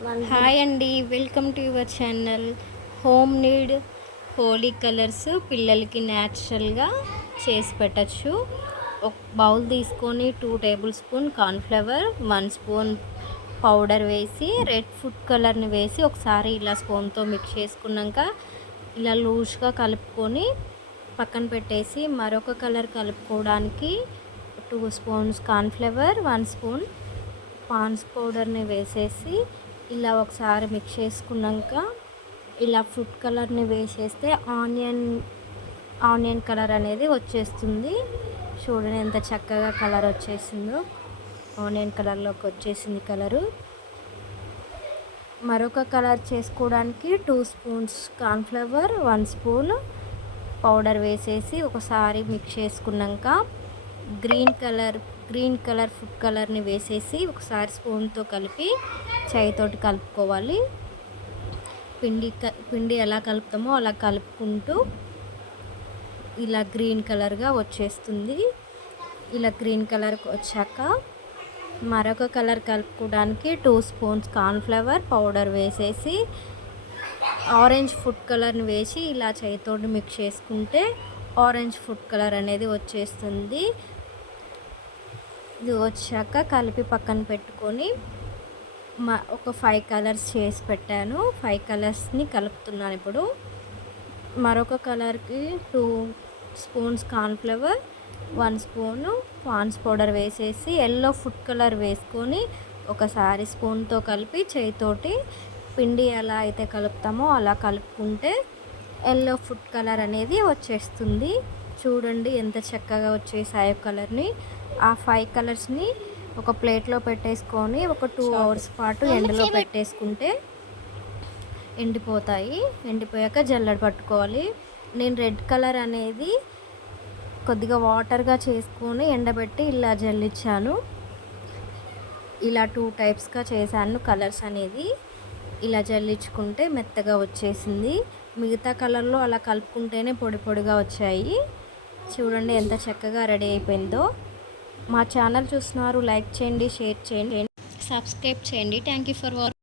Hi అండి, welcome to your channel. Homemade Holi colours పిల్లలకి న్యాచురల్గా చేసి పెట్టచ్చు. ఒక బౌల్ తీసుకొని 2 tablespoon cornflour, 1 spoon powder వేసి రెడ్ ఫుడ్ కలర్ని వేసి ఒకసారి ఇలా స్పూన్తో మిక్స్ చేసుకున్నాక ఇలా లూజ్గా కలుపుకొని పక్కన పెట్టేసి మరొక కలర్ కలుపుకోవడానికి 2 స్పూన్స్ కార్న్ఫ్లవర్, 1 స్పూన్ పాన్స్ పౌడర్ని వేసేసి ఇలా ఒకసారి మిక్స్ చేసుకున్నాక ఇలా ఫుడ్ కలర్ని వేసేస్తే ఆనియన్ కలర్ అనేది వచ్చేస్తుంది. చూడండి ఎంత చక్కగా కలర్ వచ్చేసిందో, ఆనియన్ కలర్లోకి వచ్చేసింది కలరు. మరొక కలర్ చేసుకోవడానికి 2 స్పూన్స్ కార్న్ఫ్లవర్, 1 స్పూన్ పౌడర్ వేసేసి ఒకసారి మిక్స్ చేసుకున్నాక గ్రీన్ కలర్ ఫుడ్ కలర్ని వేసేసి ఒకసారి స్పూన్తో కలిపి చేయితోటి కలుపుకోవాలి. పిండి ఎలా కలుపుతామో అలా కలుపుకుంటూ ఇలా గ్రీన్ కలర్గా వచ్చేస్తుంది. ఇలా గ్రీన్ కలర్కి వచ్చాక మరొక కలర్ కలుపుకోవడానికి 2 స్పూన్స్ కార్న్ఫ్లవర్ పౌడర్ వేసేసి ఆరెంజ్ ఫుడ్ కలర్ని వేసి ఇలా చేయితోటి మిక్స్ చేసుకుంటే ఆరెంజ్ ఫుడ్ కలర్ అనేది వచ్చేస్తుంది. ఇది వచ్చాక కలిపి పక్కన పెట్టుకొని ఒక 5 కలర్స్ చేసి పెట్టాను. 5 కలర్స్ని కలుపుతున్నాను ఇప్పుడు. మరొక కలర్కి 2 స్పూన్స్ కార్న్ఫ్లవర్, 1 స్పూను పాన్స్ పౌడర్ వేసేసి ఎల్లో ఫుడ్ కలర్ వేసుకొని ఒకసారి స్పూన్తో కలిపి చేయితోటి పిండి ఎలా అయితే కలుపుతామో అలా కలుపుకుంటే ఎల్లో ఫుడ్ కలర్ అనేది వచ్చేస్తుంది. చూడండి ఎంత చక్కగా వచ్చేసాయో కలర్ని. ఆ 5 కలర్స్ని ఒక ప్లేట్లో పెట్టేసుకొని ఒక 2 అవర్స్ పాటు ఎండలో పెట్టేసుకుంటే ఎండిపోతాయి. ఎండిపోయాక జల్లెడ పట్టుకోవాలి. నేను రెడ్ కలర్ అనేది కొద్దిగా వాటర్గా చేసుకొని ఎండబెట్టి ఇలా జల్లించాను. ఇలా 2 టైప్స్గా చేశాను కలర్స్ అనేది. ఇలా జల్లించుకుంటే మెత్తగా వచ్చేసింది. మిగతా కలర్లో అలా కలుపుకుంటేనే పొడి పొడిగా వచ్చాయి. చూడండి ఎంత చక్కగా రెడీ అయిపోయిందో. మా ఛానల్ చూస్తున్నారు, లైక్ చేయండి, షేర్ చేయండి, సబ్స్క్రైబ్ చేయండి. Thank you for watching.